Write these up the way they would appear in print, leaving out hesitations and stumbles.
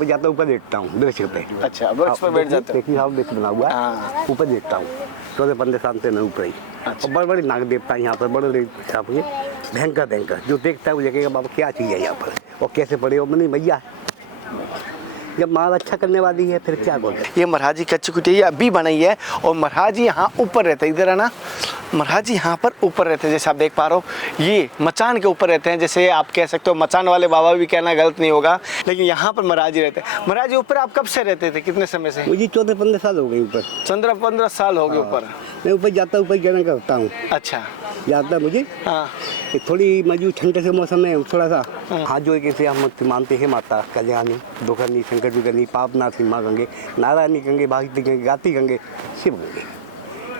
ऊपर जाता हूँ, ऊपर देखता हूँ वृक्ष पे। अच्छा, वृक्ष पर बैठ जाते हो। देखिए साहब वृक्ष बना हुआ हाँ। है, ऊपर देखता हूँ 14-15 साल से मैं ऊपर ही। अच्छा। और बड़े बड़े नाग देवता यहाँ पर, बड़े बड़े आपके भयंकर भयंकर, जो देखता है वो देखेगा बाबा क्या चीज़ है यहाँ पर और कैसे पड़े हो। मैंने भैया जब माल अच्छा करने वाली है फिर क्या बोलते। ये महाराज जी कच्ची कुटिया अभी बनाई है और महाराज जी यहाँ ऊपर रहते हैं, इधर है ना, महाराज जी यहाँ पर ऊपर रहते हैं, जैसे आप देख पा रहे हो ये मचान के ऊपर रहते हैं। जैसे आप कह सकते हो मचान वाले बाबा भी कहना गलत नहीं होगा, लेकिन यहाँ पर महाराज जी रहते हैं। महाराज जी ऊपर आप कब से रहते थे, कितने समय से? मुझे 14-15 साल हो गए ऊपर। 15 साल हो गए ऊपर। मैं ऊपर जाता हूँ, ऊपर गिरना करता हूँ। अच्छा। जाता मुझे हाँ। थोड़ी मजबूत ठंडे से मौसम में थोड़ा सा हाथ जोड़ के से हम मानते हैं माता कल्याणी दुखरनी शंकर जुगरनी पापनाथ माँ गंगे नारायणी गंगे भागती गंगे गाती गंगे शिव गंगे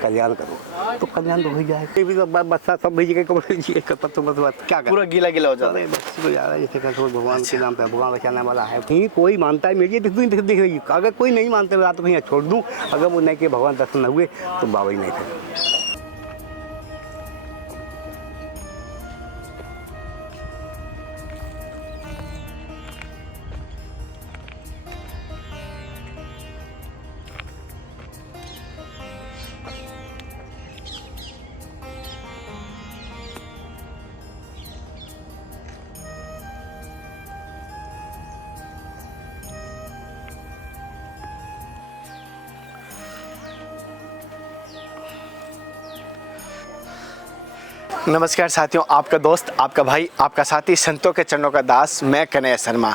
कल्याण करो तो कल्याण तो हो जाए। भी तो बच्चा सब भेज के कपड़े जी के तो बस क्या पूरा गीला गीला हो जाता है। बस तो यार जैसे कहते भगवान के नाम पे भगवान बचाने वाला है। कहीं कोई मानता है मेरी दिख रही, अगर कोई नहीं मानते हुए तो कहीं छोड़ दूँ, अगर वो नहीं के भगवान दर्शन न हुए तो बाबा ही नहीं थे। नमस्कार साथियों, आपका दोस्त, आपका भाई, आपका साथी, संतों के चरणों का दास, मैं कन्हैया शर्मा।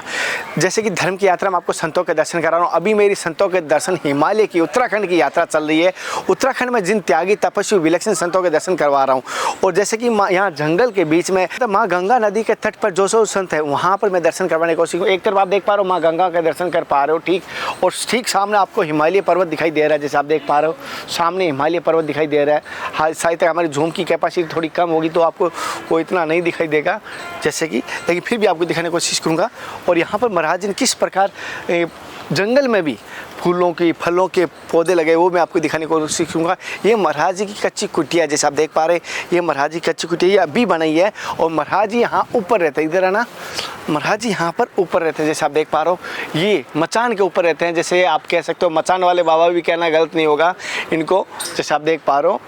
जैसे कि धर्म की यात्रा में आपको संतों के दर्शन करा रहा हूँ। अभी मेरी संतों के दर्शन हिमालय की उत्तराखंड की यात्रा चल रही है। उत्तराखंड में जिन त्यागी तपस्वी विलक्षण संतों के दर्शन करवा रहा हूँ। और जैसे कि यहाँ जंगल के बीच में तो माँ गंगा नदी के तट पर जो संत है वहाँ पर मैं दर्शन करवाने की कोशिश। एक तरफ आप देख पा रहे हो माँ गंगा के दर्शन कर पा रहे हो, ठीक, और ठीक सामने आपको हिमालय पर्वत दिखाई दे रहा है। जैसे आप देख पा रहे हो सामने हिमालय पर्वत दिखाई दे रहा है। हाँ, शायद तक हमारी जूम की कैपेसिटी थोड़ी कम होगी तो आपको वो इतना नहीं दिखाई देगा जैसे कि, लेकिन फिर भी आपको दिखाने की कोशिश करूँगा। और यहाँ पर महाराज जी ने किस प्रकार जंगल में भी फूलों की फलों के पौधे लगे वो मैं आपको दिखाने की कोशिश करूँगा। ये महाराज जी की कच्ची कुटिया, जैसे आप देख पा रहे हैं ये महाराज जी कच्ची कुटिया ये अभी बनाई है और महाराज जी यहाँ ऊपर रहते हैं, इधर है ना, महाराज जी यहाँ पर ऊपर रहते हैं। जैसे आप देख पा रहे हो ये मचान के ऊपर रहते हैं। जैसे आप कह सकते हो मचान वाले बाबा भी कहना गलत नहीं होगा इनको, जैसे आप देख पा रहे हो।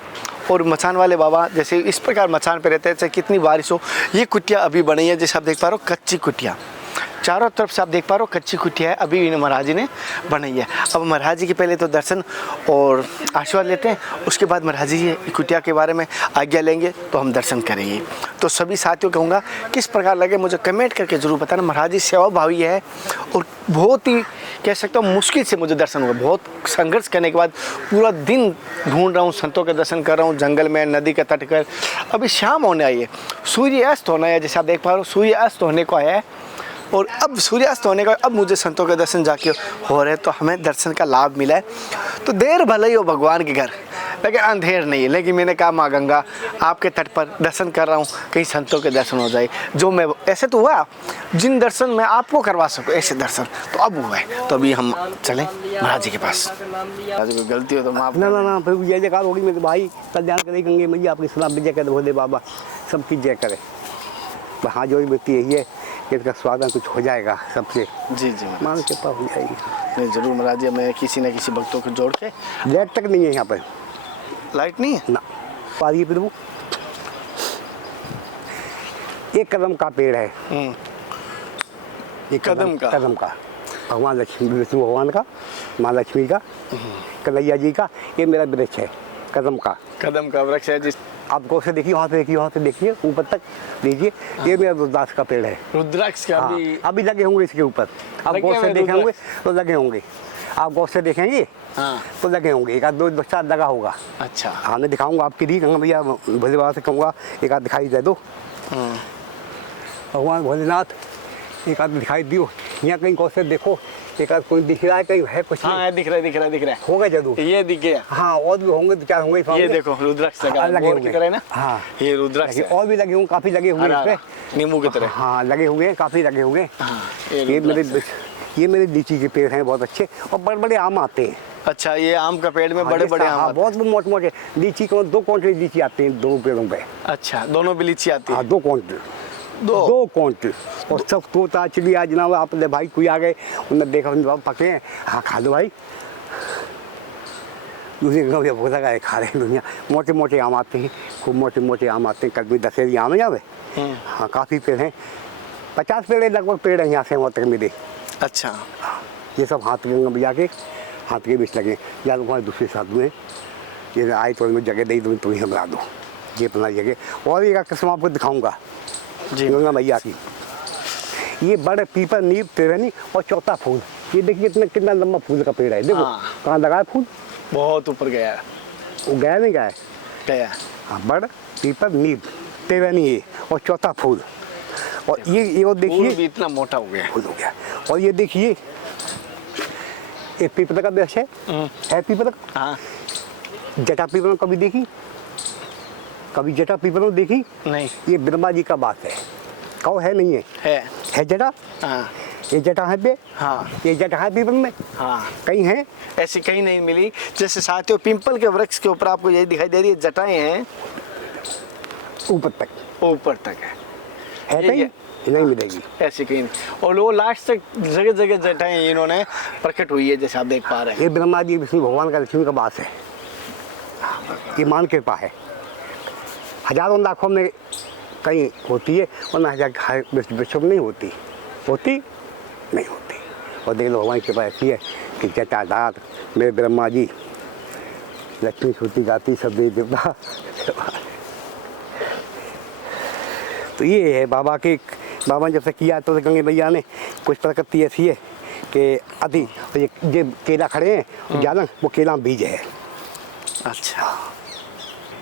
और मचान वाले बाबा जैसे इस प्रकार मचान पे रहते हैं, चाहे कितनी बारिश हो। ये कुटिया अभी बनी है, जैसे आप देख पा रहे हो कच्ची कुटिया, चारों तरफ से आप देख पा रहे हो कच्ची कुटिया है, अभी महाराज जी ने बनाई है। अब महाराज जी के पहले तो दर्शन और आशीर्वाद लेते हैं, उसके बाद महाराज जी की कुटिया के बारे में आज्ञा लेंगे तो हम दर्शन करेंगे। तो सभी साथियों कहूँगा किस प्रकार लगे मुझे कमेंट करके ज़रूर बताना। महाराज जी सेवा भावी है और बहुत ही कह सकता हूँ मुश्किल से मुझे दर्शन हुआ। बहुत संघर्ष करने के बाद पूरा दिन ढूंढ रहा हूँ, संतों के दर्शन कर रहा हूँ जंगल में, नदी के तट कर। अभी शाम होने आई है, सूर्य अस्त होना है, जैसे आप देख पा रहे हो सूर्य अस्त होने को आया है। और अब सूर्यास्त होने का अब मुझे संतों के दर्शन जाके हो रहे, तो हमें दर्शन का लाभ मिला है। तो देर भले ही हो भगवान के घर, लेकिन अंधेर नहीं है। लेकिन मैंने कहा माँ गंगा आपके तट पर दर्शन कर रहा हूँ, कहीं संतों के दर्शन हो जाए। जो मैं ऐसे तो हुआ जिन दर्शन मैं आपको करवा सकूँ ऐसे दर्शन तो अब हुआ है। तो अभी हम चलें महाराज जी के पास। महाराज कोई गलती हो तो माफ। ना फिर जय जयकार होगी मेरे भाई, कल्याण करे गंगे मैया आपकी सलाम विजय करे भोले बाबा सबकी जय करे। तो हाँ जो व्यक्ति यही है कि इसका स्वागत कुछ हो जाएगा सबसे। जी जी मान कृपा हो जाएगी। नहीं जरूर महाराज जी, मैं किसी न किसी भक्तों को जोड़ के। लाइट तक नहीं है यहाँ पर, लाइट नहीं है ना। पारिए फिर वो एक कदम का पेड़ है, एक कदम का भगवान लक्ष्मी विष्णु भगवान का, माँ लक्ष्मी का, कन्हैया जी का, ये मेरा वृक्ष है कदम का वृक्ष है। जिस आप गौर से देखिए, वहाँ से देखिए ऊपर तक देखिए, ये मेरा रुद्राक्ष का पेड़ है। रुद्राक्ष का अभी लगे होंगे इसके ऊपर, आप गौर से देखेंगे तो लगे होंगे, आप गौर से देखेंगे तो लगे होंगे, एक आध दो चार लगा होगा। अच्छा हाँ मैं दिखाऊंगा आपके लिए, कहूँगा भैया भोले बाबा से कहूँगा एक आध दिखाई दे दो, भगवान भोलेनाथ एक आध दिखाई दियो। यहाँ कहीं गौर से देखो, एक आध कोई दिख रहा है, कहीं है कुछ? हाँ दिख रहा है होगा जरूर, ये दिख गया। हाँ और भी होंगे, दो चार होंगे। ये देखो रुद्राक्ष लगे होंगे ना। हाँ ये रुद्राक्ष और भी लगे होंगे, काफी लगे हुए हैं, नींबू की तरह। हाँ लगे हुए हैं, काफी लगे हुए हैं। ये मेरे लीची के पेड़ हैं बहुत अच्छे, और बड़े बड़े आम आते हैं। अच्छा ये आम का पेड़ में बड़े बड़े आम बहुत मोटे मोटे लीची को 2 क्विंटल लीची आते हैं दोनों पेड़ों पे। अच्छा दोनों भी लीची आती है? हाँ 2 क्विंटल 2 क्विंटल। और सब तोता चिड़िया जनाब आपने भाई कोई आ गए उन्होंने देखा उन्होंने बाबा पके हैं, हाँ खा दो भाई। दूसरी गंगा भोसा का खा रहे हैं दुनिया। मोटे मोटे आम आते हैं, खूब मोटे मोटे आम आते हैं। कल भी दशहरी आम है जावे। हाँ काफ़ी पेड़ हैं, 50 पेड़ लगभग पेड़ हैं यहाँ से वहाँ तक मेरे। अच्छा, ये सब हाथ के गंगा बजा के हाथ के बीच लगे। या वहाँ दूसरे साधु हैं, ये आए तो उनको जगह दी तो तुम्हें बना दो, ये अपना जगह। और एक किस्म आपको दिखाऊंगा जी। गंगा मैया की। ये बड़े पीपल नींव तेरहनी और चौथा फूल। ये देखिए कितना लंबा फूल का पेड़ है। देखो कहाँ लगा है फूल, बहुत ऊपर गया है। वो गया नहीं गया गया। हाँ, बड़ पीपल नींव तेरहनी है और चौथा फूल। और ये और देखिए भी इतना मोटा हो गया। फूल हो गया। और ये देखिए एक पीपल का वृक्ष है पीपल। हाँ, जटा पीपल कभी देखी? कभी जटा पीपल देखी? नहीं। ये ब्रह्मा जी का बात है। कहो है नहीं है जटा। हाँ, ये जटा है पे। हाँ, ये जटा है पीपल में। हाँ, कहीं है ऐसी कहीं नहीं मिली। जैसे साथियों पिंपल के वृक्ष के ऊपर आपको यही दिखाई दे रही है, जटाएं हैं ऊपर तक है कहीं नहीं मिलेगी ऐसी कहीं नहीं। और वो लास्ट तक जगह जगह जटाएं इन्होंने प्रकट हुई है, जैसे आप देख पा रहे हैं। ये ब्रह्मा जी विष्णु भगवान का लक्ष्मी का वास है। ये मान कृपा है। हजारों लाखों में कहीं होती है और ना हजार विश्व में नहीं होती नहीं होती। और देख लो भगवान की कृपा ऐसी है कि जटाधार मेरे ब्रह्मा जी लक्ष्मी श्रुति गाती सब दे देवता। तो ये है बाबा जब से किया तो गंगे मैया ने कुछ प्रकृति ऐसी है कि अति ये केला खड़े हैं जाना वो केला बीज है। अच्छा,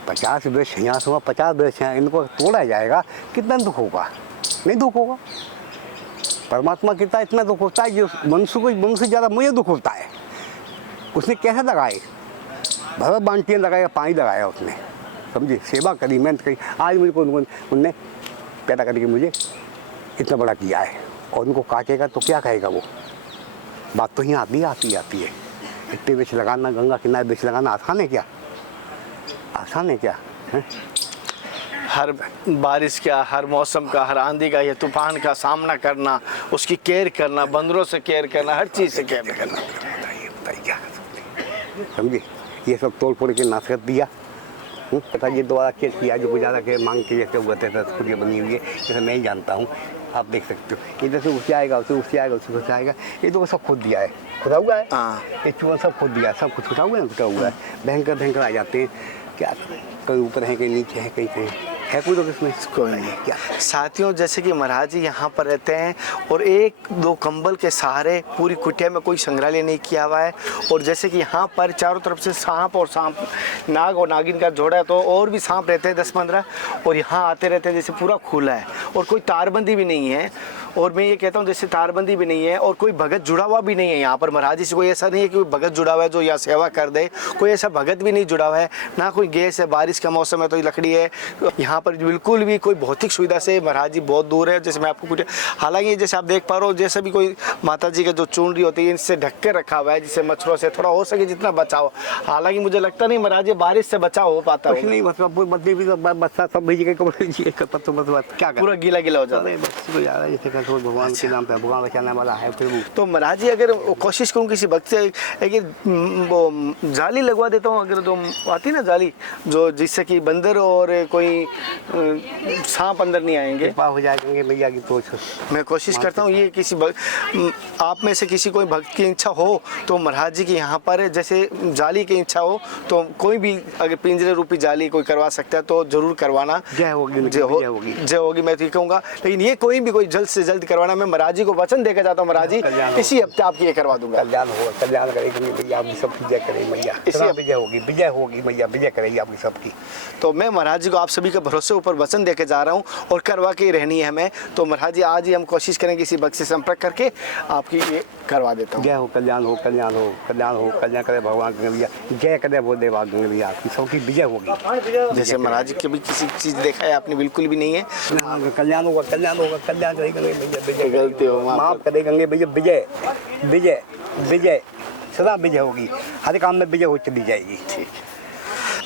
50 वृक्ष यहाँ से 50 वृक्ष हैं, इनको तोड़ा जाएगा कितना दुख होगा? नहीं दुख होगा। परमात्मा कितना इतना दुख होता है कि मनुष्य से ज़्यादा मुझे दुख होता है। उसने कैसे लगाए? भरत बांटियाँ लगाया, पानी लगाया उसने, समझे, सेवा करी, मेहनत करी। आज मुझको उनने पैदा करके मुझे इतना बड़ा किया है। और उनको काटेगा तो क्या कहेगा वो? बात तो यहाँ आती है। इतने वृक्ष लगाना, गंगा किनारे वृक्ष लगाना आसान है क्या? आसान है क्या है? हर बारिश का, हर मौसम का, हर आंधी का, या तूफान का सामना करना, उसकी केयर करना, बंदरों से केयर करना, हर चीज़ से केयर करना। बताइए क्या कर सकते हैं? समझे, ये सब तोड़ फोड़ के नाश कर दिया। पता ये दोबारा केस किया जो गुजारा के मांग के जैसे हुआ था खुद ये बनी हुई है, जैसे मैं ही जानता हूँ, आप देख सकते हो। इधर से उससे आएगा, उससे आएगा। ये तो सब खुद दिया है, खुदा हुआ है। ये चूहा सब खुद दिया है, सब कुछ खुदा हुआ है। भयंकर आ जाते हैं। क्या करें, कहीं ऊपर है, कहीं नीचे है, कहीं है कोई तो किसमें कोई नहीं। क्या साथियों, जैसे कि महाराज जी यहाँ पर रहते हैं और 1-2 कंबल के सहारे पूरी कुटिया में कोई संग्रहालय नहीं किया हुआ है। और जैसे कि यहाँ पर चारों तरफ से सांप नाग और नागिन का जोड़ा है, तो और भी सांप रहते हैं 10-15, और यहाँ आते रहते हैं। जैसे पूरा खुला है और कोई तारबंदी भी नहीं है। और मैं ये कहता हूँ जैसे तारबंदी भी नहीं है और कोई भगत जुड़ा हुआ भी नहीं है यहाँ पर। महाराज जी से कोई ऐसा नहीं है कि कोई भगत जुड़ा हुआ है जो यहाँ सेवा कर दे, कोई ऐसा भगत भी नहीं जुड़ा हुआ है, ना कोई गैस है। बारिश का मौसम है तो ये लकड़ी है। यहाँ पर बिल्कुल भी कोई भौतिक सुविधा से महाराज जी बहुत दूर है। जैसे मैं आपको कुछ, हालांकि जैसे आप देख पा रहे हो, जैसे भी कोई माता जी का जो चुनरी होती है इनसे ढक के रखा हुआ है, जिससे मच्छरों से थोड़ा हो सके जितना बचाव। हालांकि मुझे लगता नहीं महाराज जी बारिश से बचाव हो पाता है। नहीं, बच्चा सब भेज के क्या पूरा गीला हो जाता है। भगवान के नाम पे भगवान बचाने वाला है। फिर तो महाराज जी अगर कोशिश करूँ किसी भक्त से वो जाली लगवा देता हूँ, अगर तो आती ना जाली जो, जिससे कि बंदर और कोई सांप अंदर नहीं आएंगे, हो जाएंगे भैया की तो मैं कोशिश करता हूँ। ये किसी आप में से किसी कोई भक्त की इच्छा हो तो महाराज जी की यहाँ पर जैसे जाली की इच्छा हो तो कोई भी अगर पिंजरे रूपी जाली कोई करवा सकता है तो जरूर करवाना। जय होगी मैं तो कहूँगा। लेकिन ये कोई भी कोई जल्द से जल्द करवाना। मैं महाराज जी को वचन देकर जाता हूँ, महाराज जी इसी हफ्ते आपकी ये करवा दूंगा। कल्याण करेगी भैया, आपकी सब विजय करेगी मैया। इसी विजय होगी मैया, विजय करेगी आपकी सबकी। तो मैं महाराज जी को आप सभी के भरोसे ऊपर वचन देके जा रहा हूँ और करवा के रहनी है हमें। तो महाराज जी आज ही हम कोशिश करेंगे किसी भक्त से संपर्क करके आपकी ये करवा देता हूँ। जय हो, कल्याण करे भगवान के भैया, जय करे वो देवा भैया, आपकी सबकी विजय होगी। जैसे महाराज जी कभी किसी चीज़ देखा है आपने? बिल्कुल भी नहीं है। कल्याण होगा, कल्याण करेंगे भैया, गलती हो माफ करेंगे भैया, विजय सदा विजय होगी, हर काम में विजय हो चली जाएगी। ठीक।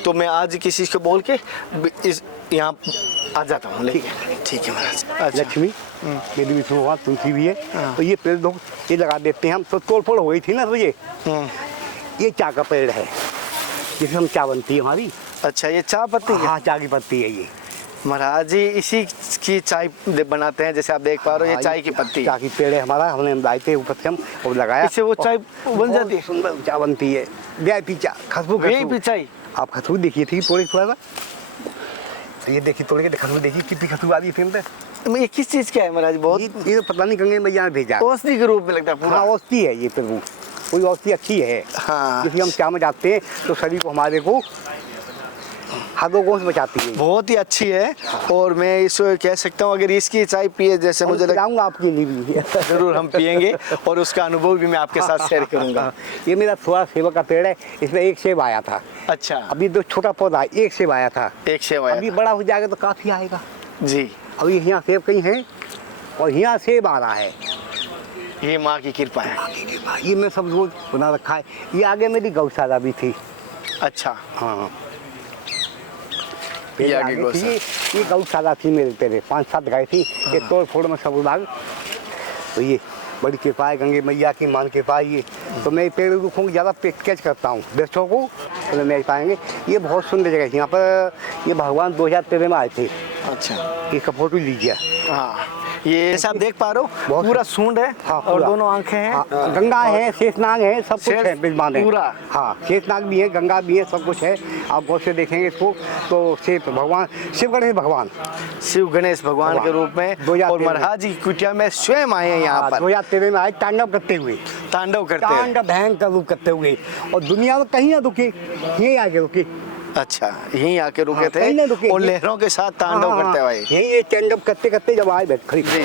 तो मैं आज किसी को बोल के इस यहाँ आ जाता हूँ लेके। ठीक है महाराज। अच्छा। लक्ष्मी मेरी भी भगवान तुलसी भी है। तो ये पेड़ दो, ये लगा देते हैं हम। तो तोड़ फोड़ हो गई थी ना, तो ये चाय का पेड़ है जिसे हम चाय बनती है हमारी। अच्छा, ये चाय पत्ती है? हाँ, चाय की पत्ती है ये महाराज जी, इसी की चाय बनाते हैं, जैसे आप देख पा रहे हो। ये चाय की पत्ती, चाय की पेड़ है हमारा, हमने लाए थे ऊपर से हम और लगाया। इससे वो चाय बन जाती है? सुंदर चाय बनती है, वीआईपी चाय, खुशबू वीआईपी चाय। आप खुशबू देखिए थी थोड़ी थोड़ा सा, तो ये देखिए तोड़ के खुशबू देखिए कितनी खुशबू आ रही है फिर। ये किस चीज का है महाराज? बहुत ये तो पता नहीं गंगे मैया ने भेजा, औषधि के रूप में लगता है पूरा। हाँ, औषधि है ये प्रभु, कोई औषधि अच्छी है। हाँ, जैसे हम चाय में जाते हैं तो शरीर को हमारे को हाथों से बचाती है। बहुत ही अच्छी है। और मैं इसको कह सकता हूँ, अगर इसकी चाय पिए, जैसे मुझे लगाऊंगा आपके लिए भी जरूर हम पियेंगे और उसका अनुभव भी मैं आपके साथ शेयर करूंगा। ये मेरा थोड़ा सेवा का पेड़ है, इसमें एक सेब आया था। अच्छा, अभी तो छोटा पौधा है, एक सेब आया था। एक सेब आया अभी था। बड़ा हो जाएगा तो काफी आएगा जी। अभी यहाँ सेब कहीं है और यहाँ सेब आ रहा है। ये माँ की कृपा है। ये मैं सब रोज बना रखा है। ये आगे मेरी गौशाला भी थी। अच्छा, हाँ, ये आगे थी। गौशाला। ये गौशाला थी मेरे तेरे 5-7 गाय थी। ये तोड़ फोड़ में सब उड़ा। तो ये बड़ी कृपा है गंगे मैया की, मान कृपा है ये। तो मैं पेड़ रुखों को ज़्यादा कैच करता हूँ दर्शकों को, तो मैं पाएंगे। ये बहुत सुंदर जगह है। यहाँ पर ये भगवान 2013 में आए थे। अच्छा, इसका फोटो लीजिए। हाँ, ये जैसे आप देख पा रहे हो पूरा सूंड है। हाँ, और पूरा। दोनों आंखें हैं। हाँ, गंगा है, शेषनाग है, सब कुछ है विद्यमान है पूरा। हाँ, शेषनाग भी है, गंगा भी है, सब कुछ है। आप गौर से देखेंगे इसको तो भगवान शिव गणेश भगवान, शिव गणेश भगवान के रूप में। 2013 और महाराज जी कुटिया में स्वयं आए हैं यहाँ पर। 2013 में आए तांडव करते हुए, तांडव करते हैं। तांडव भयंकर रूप करते हुए। और दुनिया में कहीं ना रुके, यहीं आके रुके। अच्छा, यहीं आके रुके हाँ, थे कहीं ना रुके। और लहरों के साथ तांडव करते हुए। यहीं ये तांडव करते करते जब आए बैठ खड़ी, जी।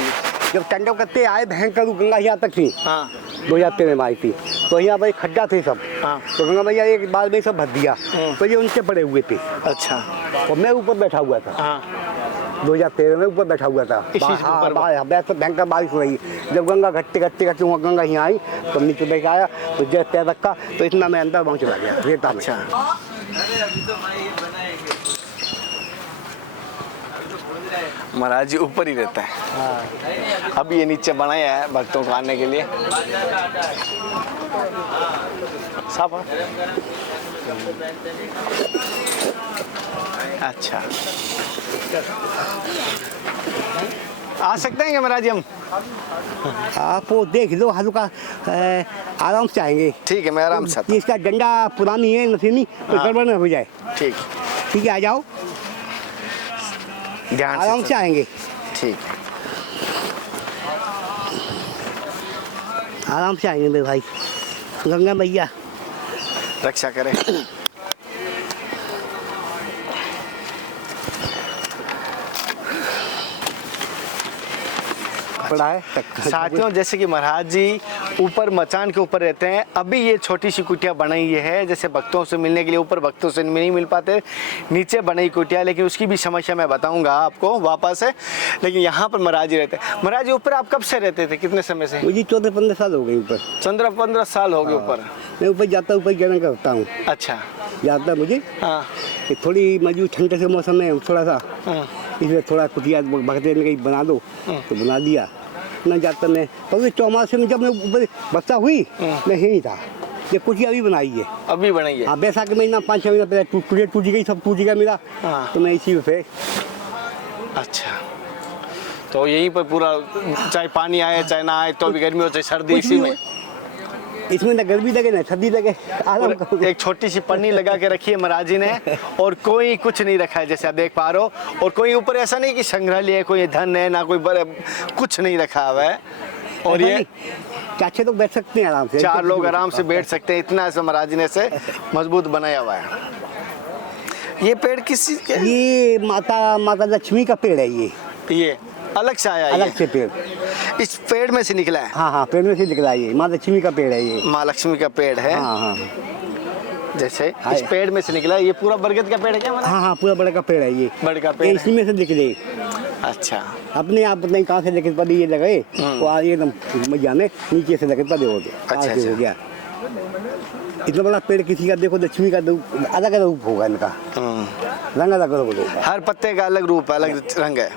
जब तांडव करते आए भयंकर रूप, गंगा यहाँ तक थी। हाँ, 2013 में आई थी। तो यहाँ पर खड्डा थे सब। हाँ। तो गंगा मैया एक बार में सब भर दिया। तो ये उनसे पड़े हुए थे अच्छा। और मैं ऊपर बैठा हुआ था। हाँ, 2013 में ऊपर बैठा हुआ था। इसी से ऊपर? तो भयंकर बारिश हो रही। जब गंगा घटते घटते घटते वहाँ गंगा यहाँ आई तो नीचे बैठ आया, तो जैसे पैर रखा तो इतना मैं अंदर वहाँ चला गया रेता में। अच्छा। महाराज जी ऊपर ही रहता है। अब ये नीचे बनाया है भक्तों को आने के लिए। साफ है? अच्छा, आ सकते हैं क्या महाराज जी हम? आप वो देख लो, हल्का आराम से आएंगे। ठीक है, मैं आराम से आता ये इसका डंडा पुरानी है, नसीनी, तो हाँ। गड़बड़ न हो जाए। हूँ। ठीक, ठीक है, आ जाओ, ध्यान आराम से आएंगे, ठीक है। आराम से आएंगे मेरे भाई। गंगा मैया रक्षा करें। पड़ा है। साथियों, जैसे कि महाराज जी ऊपर मचान के ऊपर रहते हैं। अभी ये छोटी सी कुटिया बनाई है, जैसे भक्तों से मिलने के लिए ऊपर भक्तों से नहीं मिल पाते, नीचे बनाई कुटिया। लेकिन उसकी भी समस्या मैं बताऊंगा आपको वापस है। लेकिन यहाँ पर महाराज जी रहते हैं। महाराज जी ऊपर आप कब से रहते थे, कितने समय से? मुझे 14-15 साल हो गए ऊपर। 15 साल हो गए ऊपर। मैं ऊपर जाता, ऊपर गिरना करता हूँ। अच्छा, जाता मुझे हाँ, थोड़ी मजबूत ठंडे से मौसम में थोड़ा सा, हाँ, इसमें थोड़ा कुटिया भगते में कहीं बना दो तो बना दिया ना। जाता मैं पहले चौमासे में जब मैं ऊपर बच्चा हुई, मैं यहीं था। ये कुटिया अभी बनाई है, अभी बनाई है। हाँ, बैसाख के महीना 5-6 महीना पहले टूट गई, सब टूट गया मेरा। हाँ। तो मैं इसी पे। अच्छा, तो यहीं पर पूरा, चाहे पानी आए चाहे ना आए, तो भी गर्मी हो चाहे सर्दी, कुछ इसी भी में। हो, इसमें ना गर्मी लगे ना सर्दी लगे, आराम करो। एक छोटी सी पन्नी लगा के रखी है महाराज जी ने, और कोई कुछ नहीं रखा है, जैसे आप देख पा रहे हो। और कोई ऊपर ऐसा नहीं कि संग्रहालय है, कोई धन है ना, कोई कुछ नहीं रखा हुआ है। और ये 4-6 लोग बैठ सकते हैं आराम से, 4 लोग आराम से बैठ सकते हैं, इतना ऐसा महाराज जी ने से मजबूत बनाया हुआ है। ये पेड़ किस चीज के? ये माता लक्ष्मी का पेड़ है। ये अलग से आया है? अलग से पेड़, इस पेड़ में से निकला है? हाँ हाँ, पेड़ में से निकला है। ये माँ लक्ष्मी का पेड़ है ये। माँ लक्ष्मी का पेड़ है। हाँ हाँ जैसे इस पेड़ में से निकला है। ये पूरा बरगद का पेड़ है क्या? हाँ हाँ, पूरा बड़ा का पेड़ है ये। बड़ का पेड़ इसी में से निकले। अच्छा, अपने आप पता नहीं कहाँ से लेके पड़े ये लगे, वो एकदम मैया में नीचे से लगे पड़े हो गए। अच्छा, हो गया। इतना बड़ा पेड़ किसी का देखो, लक्ष्मी का अलग अलग रूप होगा इनका, रंग अलग अलग होगा, हर पत्ते का अलग रूप है, अलग रंग है।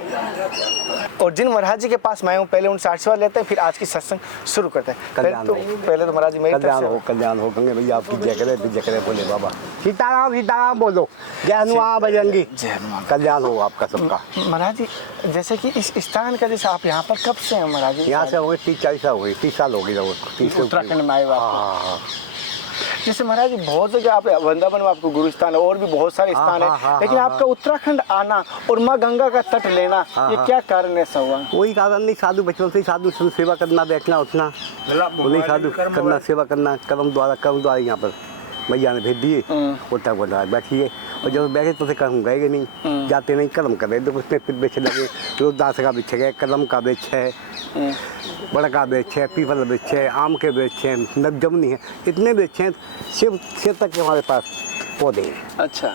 और जिन महाराज जी के पास मैं हूँ पहले उनसे आशीर्वाद लेते हैं, फिर आज की सत्संग शुरू करते हैं। पहले तो महाराज जी मेरी तरफ से कल्याण हो गंगे भैया आपकी जय करे बोले बाबा सीताराम सीताराम बोलो, जय हनुमान बजरंगी, जय हनुमान। कल्याण हो आपका सबका। महाराज जी जैसे कि इस स्थान का, जैसे आप यहाँ पर कब से हैं महाराज जी? यहाँ से हो गए 30-40 साल हो गए, 30 साल हो गए। उत्तराखंड में आए हुए आप? हाँ। जैसे महाराज जी बहुत जगह आप, वृंदावन में आपको गुरु स्थान है और भी बहुत सारे स्थान है, लेकिन आपका उत्तराखंड आना और माँ गंगा का तट लेना, ये क्या कारण ऐसा हुआ? कोई कारण नहीं, साधु बचपन से ही साधु सेवा करना, बैठना उठना, नहीं साधु करना, सेवा करना, कर्म द्वारा यहाँ पर भैया ने भेज दिए, उठा बोला बैठिए, और जब बैठे तो कर्म गए नहीं, जाते नहीं, कर्म कर रहे, तो उसमें फिर वृक्ष लगे, रोजदास का वृक्ष है, कदम का वृक्ष है, बड़ा का वृक्ष है, पीपल वृक्ष है, आम के वृक्ष हैं, नवजमनी है, इतने वृक्ष हैं, सिर तक के हमारे पास पौधे हैं। अच्छा।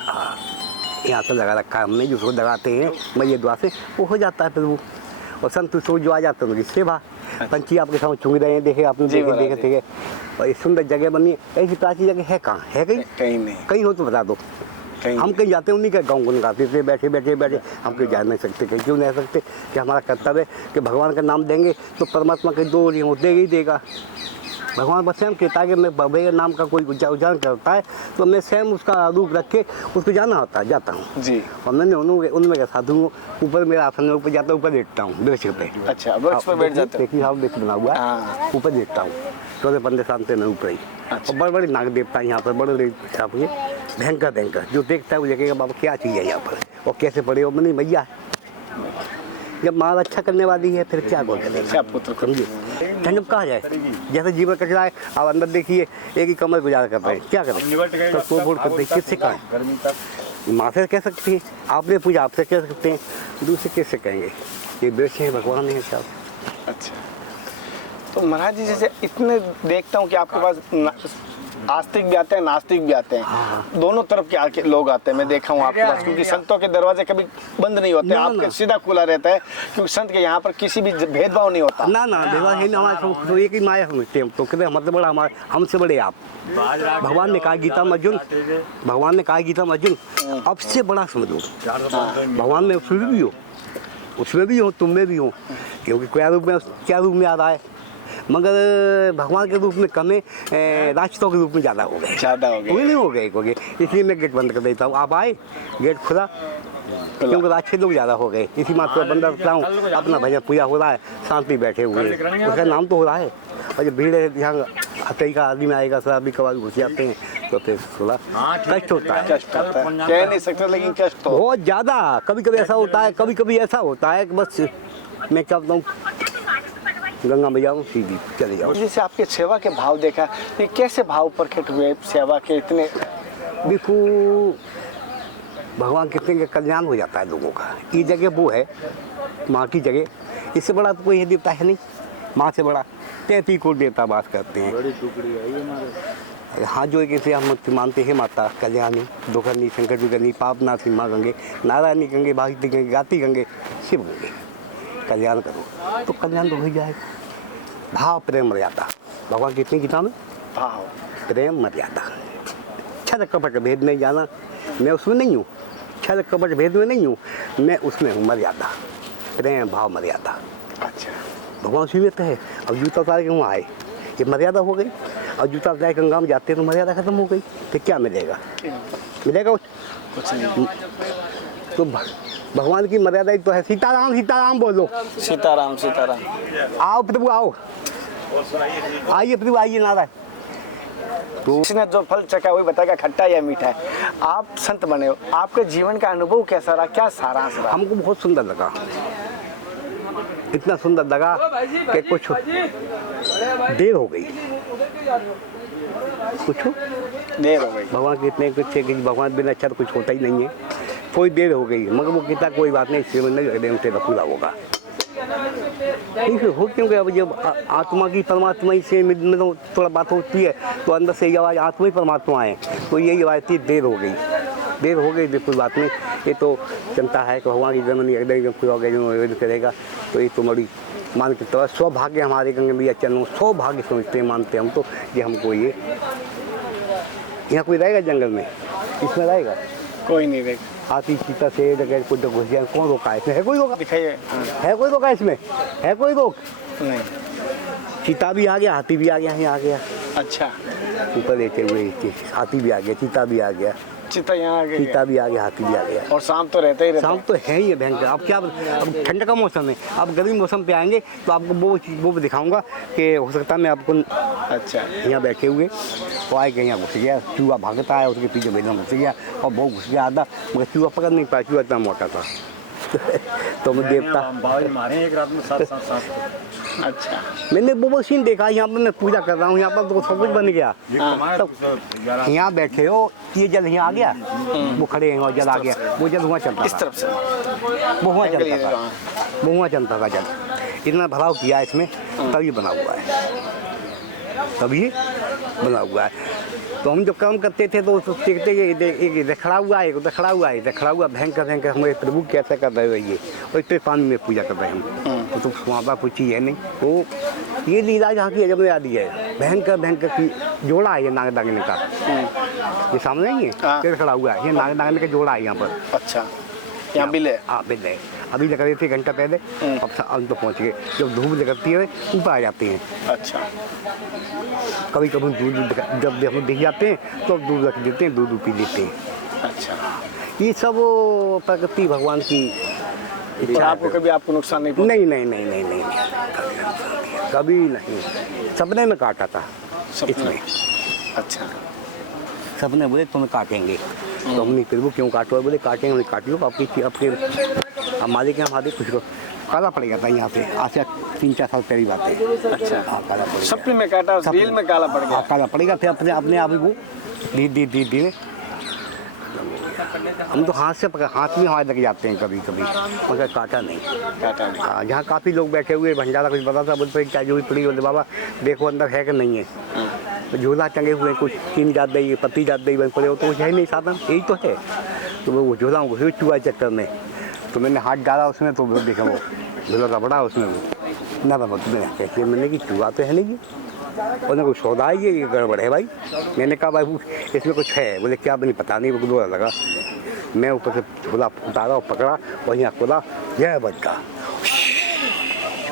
यहाँ से लगा रखा है हमने, जिसको लगाते हैं मैया द्वार से वो हो जाता है फिर वो, और संतुष्ट जो आ जाते हैं उनकी सेवा। पंछी आपके सामने चुंग रहे हैं, देखे आपने, देखे और इस सुंदर जगह बनी है। ऐसी प्राचीन जगह है कहाँ है? कहीं नहीं, कहीं हो तो बता दो। हम कहीं जाते हैं उन्हीं का गाँव गुन गाते थे, बैठे हम कहीं जा नहीं सकते, कहीं क्यों नहीं सकते कि हमारा कर्तव्य है कि भगवान का नाम देंगे तो परमात्मा के दो वो देगा ही देगा। भगवान बस स्वयं कहता है कि मैं बाबे नाम का कोई उच्चारण करता है तो मैं स्वयं उसका रूप रख के उसको जाना होता है, जाता हूँ जी। और मैंने उनमें का साधु हूँ, ऊपर मेरा आसन ऊपर जाता हूँ, ऊपर देखता हूँ वृक्ष पे। अच्छा, वृक्ष पर बैठ जाते हैं? देखिए हाँ, वृक्ष बना हुआ है, ऊपर देखता हूँ, 14-15 साल से मैं ऊपर ही। और बड़े बड़े नाग देवता यहाँ पर, बड़े बड़े भयंकर जो देखता है वो देखेगा बाबा क्या चीज़ है यहाँ पर और कैसे पड़े हो। मैंने भैया जब माल अच्छा करने वाली है फिर क्या बोलते हैं, ठंड कहा जाए, जैसे जीवन कचरा है। अब अंदर देखिए एक ही कमर गुजार कर रहे हैं, क्या करें, तो वोट करते हैं, किससे कहें? माँ से कह सकते हैं, आपने पूजा आपसे कह सकते हैं, दूसरे किससे कहेंगे? ये वृक्ष हैं, भगवान है सब। अच्छा, तो महाराज जी जैसे इतने देखता हूँ कि आपके पास आस्तिक भी आते हैं, नास्तिक भी आते हैं, दोनों तरफ के आके लोग आते हैं। मैं देखा हूँ आपके पास, क्योंकि संतों के दरवाजे कभी बंद नहीं होते, आपके सीधा खुला रहता है, क्योंकि संत के यहाँ पर किसी भी भेदभाव नहीं होता। ना भेदभाव है, हमारे तो एक ही माया समझते हैं, तो कहते मतलब बड़ा हमारे हमसे बड़े आप। भगवान ने कहा गीता में अर्जुन, अब से बड़ा समझो। भगवान में उसमें भी हो, तुम में भी हो, क्योंकि क्या रूप में आ रहा है, मगर भगवान के रूप में कम है, राक्षसों के रूप में ज़्यादा हो गए। इसलिए मैं गेट बंद कर देता हूँ। आप आए, गेट खुला, क्योंकि राक्षस लोग ज़्यादा हो गए, इसी बात पर बंद रखता हूँ। अपना भजन पूजा हो रहा है, शांति बैठे हुए, उसका नाम तो हो रहा है। और जब भीड़ है, यहाँ कई का आदमी आएगा, सब अभी कबाल घुस जाते हैं, तो फिर थोड़ा कष्ट होता है। कह नहीं सकते, लेकिन कष्ट बहुत ज़्यादा। कभी ऐसा होता है कि बस मैं क्या बताऊँ, गंगा में जाऊँ सीधी चले जाओ। जैसे आपके सेवा के भाव देखा, ये कैसे भाव प्रकट हुए सेवा के इतने? देखो भगवान कितने का कल्याण हो जाता है लोगों का। ये जगह वो है माँ की जगह, इससे बड़ा तो कोई देवता है नहीं, माँ से बड़ा 33 कोटि देवता बात करते हैं। बड़ी टुकड़ी है ये हमारे। हाँ जो कैसे हम मानते हैं माता कल्याणी, दुखनी, शंकर जुगनी, पापनाथी माँ गंगे, नारायणी गंगे, भागती गंगे, गाती गंगे, शिव गंगे, कल्याण करो तो कल्याण तो हो जाएगा। भाव प्रेम मर्यादा, भगवान कितनी गीता में भाव प्रेम मर्यादा, छल कपट भेद नहीं जाना, मैं उसमें नहीं हूँ, छल कपट भेद में नहीं हूँ, मैं उसमें हूँ, मर्यादा, प्रेम भाव मर्यादा। अच्छा, भगवान सीमित है। अब जूता उतार के वहाँ आए, ये मर्यादा हो गई। और जूता उतार गंगा में जाते तो मर्यादा खत्म हो गई, फिर क्या मिलेगा कुछ नहीं। तो भगवान की मर्यादा तो है, सीताराम बोलो, सीताराम। आओ प्रभु आओ, आइए प्रभु आइए, नारायण। तो इसने जो फल चखा वही बताएगा खट्टा या मीठा है। आप संत बने हो, आपके जीवन का अनुभव कैसा रहा, क्या सारांश रहा? हमको बहुत सुंदर लगा, इतना सुंदर लगा कि कुछ देर हो गई, भगवान के इतने कुछ है कि भगवान बिना अच्छा तो कुछ होता ही नहीं है। कोई देर हो गई, मगर वो कहता कोई बात नहीं, इससे नहीं उनसे पूरा होगा। हो क्योंकि अब जब आत्मा की परमात्मा से मतलब थोड़ा बात होती है तो अंदर से ये आवाज़ आत्मा ही परमात्मा है, तो यही आवाज़ थी देर हो गई, कोई बात नहीं। ये तो चिंता है कि भगवान की जननी एकदम पूरा हो गया करेगा, तो ये तो बड़ी मान के तो सौभाग्य हमारे गंगे भैया चरणों, सौभाग्य समझते हैं, मानते हैं हम तो कि हमको ये यहाँ कोई रहेगा जंगल में? इसमें रहेगा? कोई नहीं देख हाथी चीता शेर अगर कुछ घुस जाए कौन रोका है इसमें? है कोई रोका? दिखाइए। है कोई रोका इसमें? है कोई रोक? नहीं। चीता भी आ गया, हाथी भी आ गया, यहाँ आ गया अच्छा, ऊपर लेटे हुए। हाथी भी आ गया, चीता भी आ गया, चीता यहाँ आ गया, चीता भी आ गया, हाथी भी आ गया। और शाम तो रहता ही रहता शाम तो है ही है भयंकर। अब क्या, अब ठंड का मौसम है, अब गर्मी मौसम पे आएंगे तो आपको वो दिखाऊंगा कि हो सकता है मैं आपको अच्छा, यहाँ बैठे हुए तो आए गए, यहाँ घुस गया चूहा, भागता है उसके पीछे बेदम घुस गया और बहुत घुस गया आधा, मगर चूहा पकड़ नहीं पाया, चूहा इतना मोटा था। तो मैं देवता मारे एक रात में 7 अच्छा, मैंने वो सीन देखा। यहाँ पर मैं पूजा कर रहा हूँ, यहाँ पर तो सब कुछ बन गया। तो यहाँ बैठे हो, ये जल यहाँ आ गया, वो खड़े हैं और जल आ गया, वो जल वहाँ चलता इस था, तरफ से वो वहाँ चलता था, वो वहाँ चलता था जल। इतना भराव किया इसमें तभी बना हुआ है, तभी बना हुआ है। तो हम जो काम करते थे तो देखते एक खड़ा हुआ है, एक खड़ा हुआ है, खड़ा हुआ भयंकर भयंकर, हमारे प्रभु कैसे कर रहे हो ये, और इतने पानी में पूजा कर रहे हैं हम। तो वहाँ पर कुछ चीज़ है नहीं। तो ये लीला जहाँ की अजब याद है, भयंकर भयंकर की जोड़ा है ये नाग नागिन का, ये सामने नहीं है, पेड़ खड़ा हुआ है, ये नाग नागिन का जोड़ा है यहाँ पर। अच्छा, यहाँ बिल है? हाँ बिल है, अभी लगा रहे थे घंटा पहले, अब तो पहुँच गए। जब धूप लगती है ऊपर आ जाते हैं। अच्छा, कभी कभी दूध जब हम दिख जाते हैं तो दूध रख देते हैं, दूध पी लेते हैं। अच्छा, ये सब वो प्रकृति भगवान की इच्छा। आपको कभी आपको नुकसान नहीं नहीं नहीं नहीं नहीं नहीं, कभी नहीं। सपने में काटा था इसमें। अच्छा, सपने बोले तुम्हें काटेंगे, तो हमने फिर वो क्यों काटो, बोले काटेंगे, हमने काटियो आपके अब मालिक है हमारे, कुछ को काला पड़ेगा था यहाँ पे, आज से 3-4 साल पहली बात है। अच्छा, हाँ काला पड़ेगा, सपने में काटा, रील में काला पड़ गया। हाँ काला पड़ेगा, फिर अपने आप ही वो धीरे धीरे हम तो हाथ में हमारे लग जाते हैं कभी कभी, मगर काटा नहीं। काटा नहीं। हाँ, जहाँ काफ़ी लोग बैठे हुए, भंडारा कुछ बता था, बोलते क्या जो भी पड़ी, बोलते बाबा देखो अंदर है कि नहीं है। तो झोला टंगे हुए, कुछ 3 जात दी, पत्ती जात दी बन पड़े हो, तो कुछ है नहीं साधन, यही तो है। तो वो झोला घुसे चूहा चक्कर में, तो मैंने हाथ डाला उसमें, तो देखा वो झोला रबड़ा उसमें ना रबड़ में कैसे, मैंने कि चूहा तो है नहीं, उन्होंने कुछ सौदा है ये गड़बड़ है भाई। मैंने कहा भाई इसमें कुछ है, बोले क्या नहीं पता नहीं, वो डोरा लगा। मैं ऊपर से झोला उतारा और पकड़ा और यहाँ खोला, यह बच गया।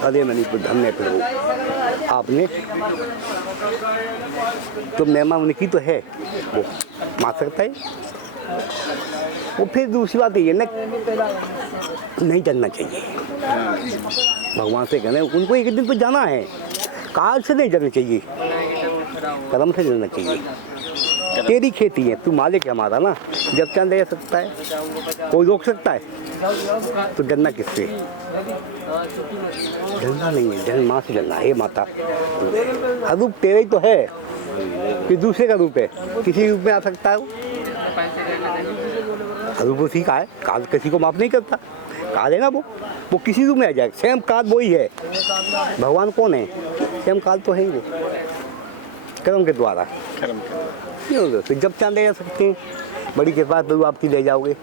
अरे मैंने तो धन्य प्रभु आपने तो मेहमान उनकी तो है, वो मार सकता है। वो फिर दूसरी बात ये ना, नहीं जानना चाहिए भगवान से कहना, उनको एक दिन तो जाना है, काल से नहीं जाना चाहिए, कर्म से जाना चाहिए। तेरी खेती है, तू मालिक है हमारा ना, जब चाह ले सकता है, कोई रोक सकता है? तो जलना किससे? जलना नहीं है, जल माँ से जलना है। माता रूप तेरा ही तो है, कि दूसरे का रूप है, किसी रूप में आ सकता है वो। रूप उसी का है, काल किसी को माफ नहीं करता, काल है ना वो किसी रूप में आ जाएगा, स्वयं काल वो ही है। भगवान कौन है? स्वयं काल तो है ही वो, कर्म के द्वारा। तो जब चाह ले जा सकते हैं, बड़ी कृपा तो आपकी ले जाओगे।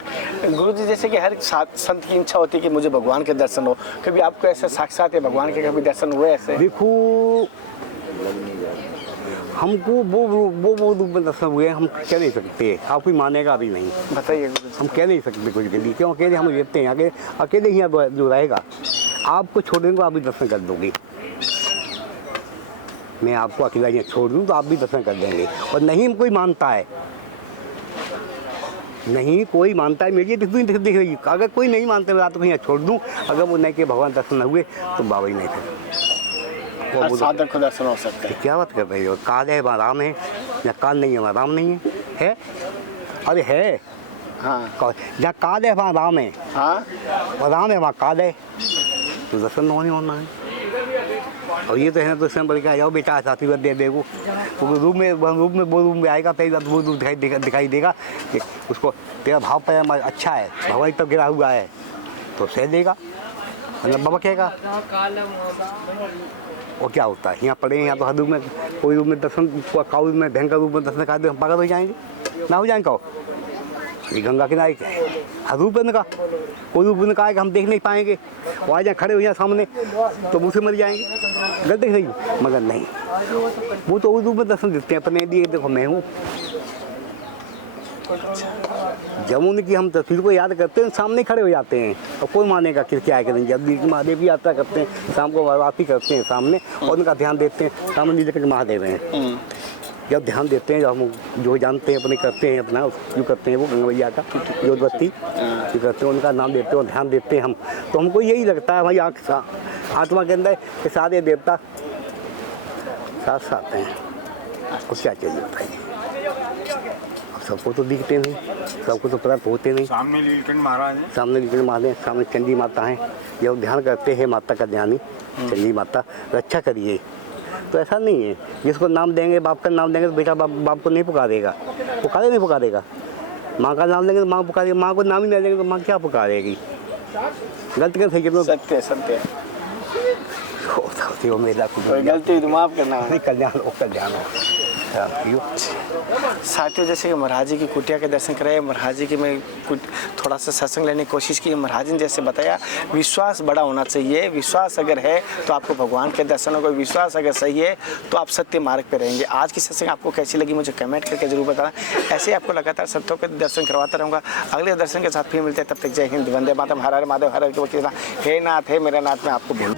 गुरु जी, जैसे कि हर एक संत की इच्छा होती है कि मुझे भगवान के दर्शन हो, कभी आपको ऐसे साक्षात है भगवान के कभी दर्शन हुए ऐसे? देखो हमको वो रूप में दर्शन हुए, हम कह नहीं सकते, आप कोई मानेगा भी नहीं। बताइए। हम कह नहीं सकते कुछ के लिए, क्यों? अकेले हम रहते हैं, आगे अकेले ही जो रहेगा, आपको छोड़ने को आप भी दर्शन कर दोगे। मैं आपको अकेला यहाँ छोड़ दूँ तो आप भी दर्शन कर देंगे। और नहीं कोई मानता है, नहीं कोई मानता है, मेरी दिख रही, अगर कोई नहीं मानते हुए तो यहाँ छोड़ दूँ, अगर वो नहीं कि भगवान दर्शन न हुए तो बाबा ही नहीं थे, वो साधक को दर्शन हो सकता है। क्या बात कर रही हो? काल है वहाँ राम है, या काल नहीं है वहाँ राम नहीं है? अरे है, हाँ, जहाँ काल है वहाँ राम है, हाँ, और राम है वहाँ काल है, तो दर्शन होना है। और ये तो है ना, तो स्वयं बड़ी का जाओ बेटा साथी दे देगो, वो रूम में वो रूम में आएगा, पहली बात वो रूम दिखाई देगा कि उसको तेरा भाव पर अच्छा है, भगवान तब गिरा हुआ है तो सह देगा, मतलब बाबा कहेगा। और क्या होता है, यहाँ पड़े यहाँ तो हर रूप में, कोई रूप में दर्शन, काऊ में भयंकर रूप में दर्शन करा दे, हम पागल हो जाएंगे ना, हो जाएंगे कहो। ये गंगा किनारे हर रूप में का कोई रूप में कहा कि हम देख नहीं पाएंगे, वो आ जाए खड़े हो जाए सामने तो मुँह से मर जाएंगे, गलत नहीं, मगर नहीं, वो तो उस रूप में दर्शन देते हैं अपने लिए, देखो मैं हूँ, जब उनकी हम तस्वीर को याद करते हैं सामने खड़े हो जाते हैं और कोई मानेगा कि क्या करें। जब नीलकंठ महादेव की यात्रा करते हैं शाम को वापसी करते हैं सामने और उनका ध्यान देते हैं, सामने नीलकंठ महादेव हैं। जब ध्यान देते हैं, जब हम जो जानते हैं अपने करते हैं अपना जो करते हैं वो गंगा मैया का जोतबत्ती जो करते हैं उनका नाम देते हैं और ध्यान देते हैं हम, तो हमको यही लगता है भाई आत्मा के अंदर कि सारे देवता साथ साथ हैं। उसको क्या चाहिए बताइए, सबको तो दिखते नहीं, सबको तो प्राप्त होते नहीं। सामने नीलकंठ महाराज हैं, सामने नीलकंठ महादेव, सामने चंडी माता हैं। जब ध्यान करते हैं माता का ध्यानी चंडी माता रक्षा करिए, तो ऐसा नहीं है जिसको नाम देंगे बाप का नाम देंगे तो बेटा बाप को नहीं पुकारेगा, नहीं पुकारेगा। माँ का नाम देंगे तो माँ पुकारेगी, माँ को नाम ही नहीं देंगे तो माँ क्या पुकारेगी। गलती कर सही सत्य सत्य हो मेरा कोई गलती तो माफ करना। कल्याण हो कल्याण हो। साथियों, जैसे कि महाराज जी की कुटिया के दर्शन कराए, महाराज जी की मैं कुछ थोड़ा सा सत्संग लेने की कोशिश की। महाराज जी ने जैसे बताया विश्वास बड़ा होना चाहिए, विश्वास अगर है तो आपको भगवान के दर्शन होगा, विश्वास अगर सही है तो आप सत्य मार्ग पे रहेंगे। आज की सत्संग आपको कैसी लगी मुझे कमेंट करके जरूर बताना। ऐसे आपको लगातार सत्यों के दर्शन करवाता रहूँगा। अगले दर्शन के साथ फिर मिलते हैं, तब तक जय हिंद, वंदे मातरम, हर हर महादेव, हर हर के वकील, हे नाथ हे मेरा नाथ, मैं आपको बोलूँ।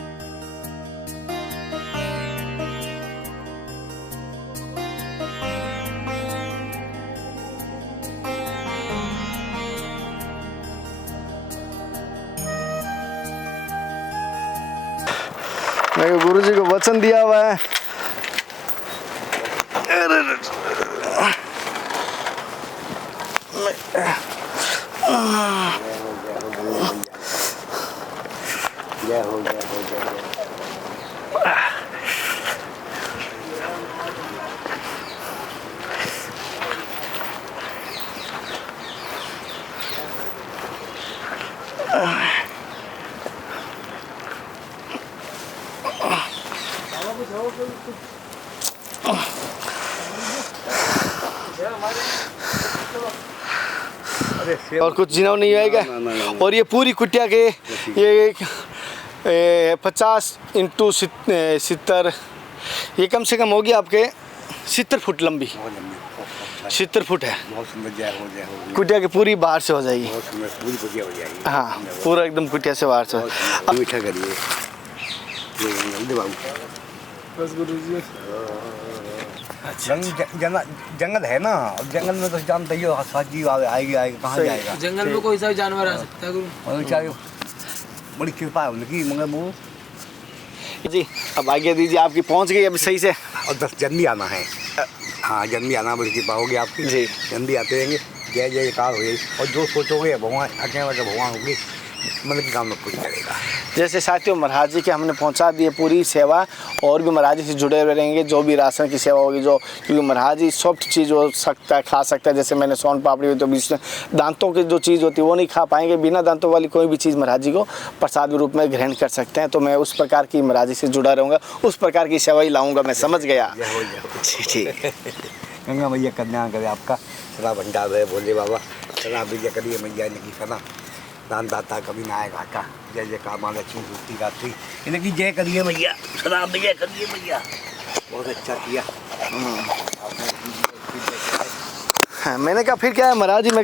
मेरे गुरु जी को वचन दिया हुआ है, जय हो जय हो जय हो। और कुछ जिनाव नहीं आएगा। और ये पूरी कुटिया के ये 50 इंटू 70, ये कम से कम होगी आपके 70 फुट लंबी, 70 फुट है। बहुत सुंदर जय हो जय हो। कुटिया की पूरी बाहर से हो जाएगी। बहुत सुंदर पूरी कुटिया हो जाएगी। हाँ, पूरा एकदम कुटिया से बाहर से। अब मीठा करिए बस गुरु जी। जंगल है ना, अब जंगल में तो जानते ही हो साजी आएगी कहाँ जाएगा। जंगल में कोई सा जानवर आ सकता है गुरु। बड़ी कृपा है उनकी, मगर वो जी अब आगे दीजिए, आपकी पहुंच गई अब सही से। और 10 जल्दी आना है। हाँ जल्दी आना, बड़ी कृपा होगी आपकी जी। जल्दी आते रहेंगे, जय जयकार हो जाएगी। और जो सोचोगे भगवान अकेले भगवान होगी, मतलब कि काम में पूरी करेगा। जैसे साथियों, महाराज जी के हमने पहुंचा दी है पूरी सेवा, और भी महाराज जी से जुड़े हुए रहेंगे। जो भी राशन की सेवा होगी, जो क्योंकि महाराज जी सॉफ्ट चीज़ हो सकता है, खा सकता है। जैसे मैंने सोन पापड़ी हुई, तो बीच में दांतों की जो चीज़ होती है वो नहीं खा पाएंगे। बिना दांतों वाली कोई भी चीज़ महाराज जी को प्रसाद के रूप में ग्रहण कर सकते हैं। तो मैं उस प्रकार की महाराज जी से जुड़ा रहूँगा, उस प्रकार की सेवा ही लाऊँगा, मैं समझ गया। ठीक। गंगा मैया कल्याण करे आपका, सदा भंडार रहे भोले बाबा, सदा विजय करिए मैया इनकी, सदा दान दाता कभी ना आए घाटा। जय जयकार माँ लक्ष्मी पूर्ति रात्रि, इनकी जय करिए मैया, सदा विजय करिए मैया। बहुत अच्छा किया। हाँ, मैंने कहा फिर क्या है महाराज जी, मैं